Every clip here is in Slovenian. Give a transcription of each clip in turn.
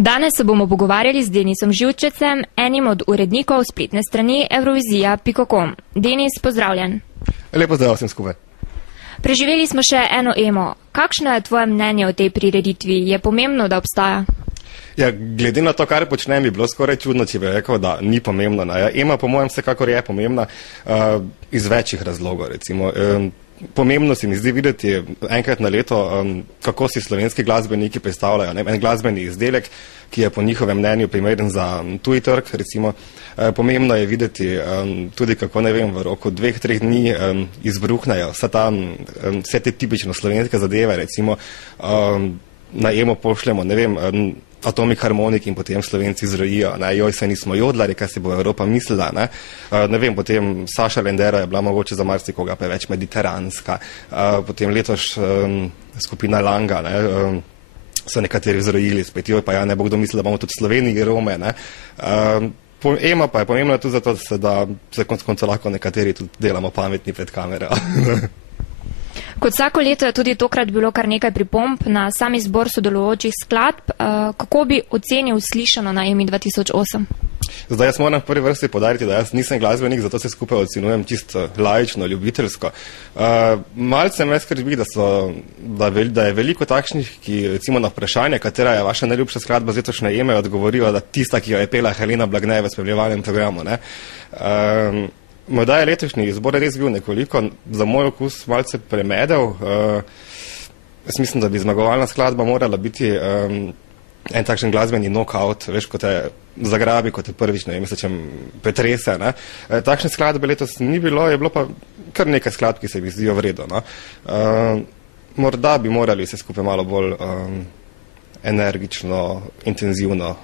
Danes se bomo pogovarjali z Denisom Živčecem, enim od urednikov spletne strani Eurovizija.com. Denis, pozdravljen. Lepo zdrav vsem skupaj. Preživeli smo še eno EMO. Kakšno je tvoje mnenje o tej prireditvi? Je pomembno, da obstaja? Ja, glede na to, kar počnem, bi bilo skoraj čudno, če bi rekel, da ni pomembna. EMA po mojem vsekakor je pomembna iz večjih razlogov, recimo. Pomembno se mi zdi videti enkrat na leto, kako si slovenski glasbeniki predstavljajo en glasbeni izdelek, ki je po njihovem mnenju primeren za tuji trg, recimo. Pomembno je videti tudi, kako, ne vem, v roku 2-3 dni izbruhnejo vse te tipično slovenske zadeve, recimo na EMO pošljemo, ne vem, Atomic Harmonic in potem Slovenci zrojijo, joj, se nismo jodlari, kaj se bo Evropa mislila, ne vem, potem Saša Lendero je bila mogoče za marsikoga preveč mediteranska, potem letoš skupina Langa, so nekateri zrojili spet, joj, pa ja, ne bo kdo mislil, da bomo tudi Sloveniji Rome, EMA pa je pomembno tudi zato, da se konec konca lahko nekateri tudi delamo pametni pred kamero. Kot vsako leto je tudi tokrat bilo kar nekaj pripomb na sam izbor sodelujočih skladb. Kako bi ocenil slišano na EMI 2008? Zdaj, jaz moram v prvi vrsti podariti, da jaz nisem glasbenik, zato se skupaj ocenujem čisto laično, ljubiteljsko. Malce me skrbi, da je veliko takšnih, ki recimo na vprašanje, katera je vaša najljubša skladba z letošnje EME, odgovorijo, da tista, ki jo je pela Helena Blagne v spremljevalnem programu. Morda je letošnji izbor res bil nekoliko za moj okus malce premedel. Jaz mislim, da bi zmagovalna skladba morala biti en takšen glasbeni knockout, veš, ko te zagrabi, ko te prvič, ne vem, se čem pretrese. Takšne skladbe letos ni bilo, je bilo pa kar nekaj skladb, ki se mi zdijo vredo. Morda bi morali se skupaj malo bolj energično, intenzivno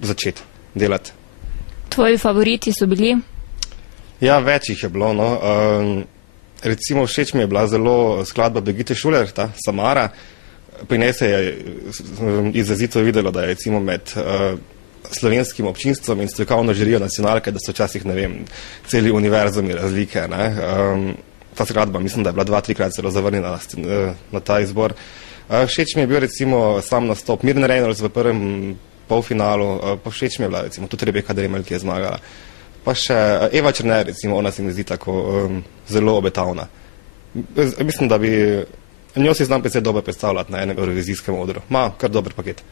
začeti delati. Tvoji favoriti so bili? Ja, več jih je bilo. Recimo všeč mi je bila zelo skladba Brigitte Schuler, ta Samara. Pri njej se je izrazito videlo, da je recimo med slovenskim občinstvom in strokovno žirijo nacionalke, da so včasih, ne vem, celi univerzumi razlike. Ta skladba mislim, da je bila 2-3 zelo zavrnjena na ta izbor. Všeč mi je bil recimo sam nastop Mirne Reynolds v prvem polfinalu, pa všeč mi je bila recimo tudi Rebeka Dremelj, ki je zmagala. Pa še Eva Černe, recimo, ona se mi zdi tako zelo obetavna. Mislim, da bi njo si znam precej dobro predstavljati na enem eurovizijskem odru. Ma kar dober paket.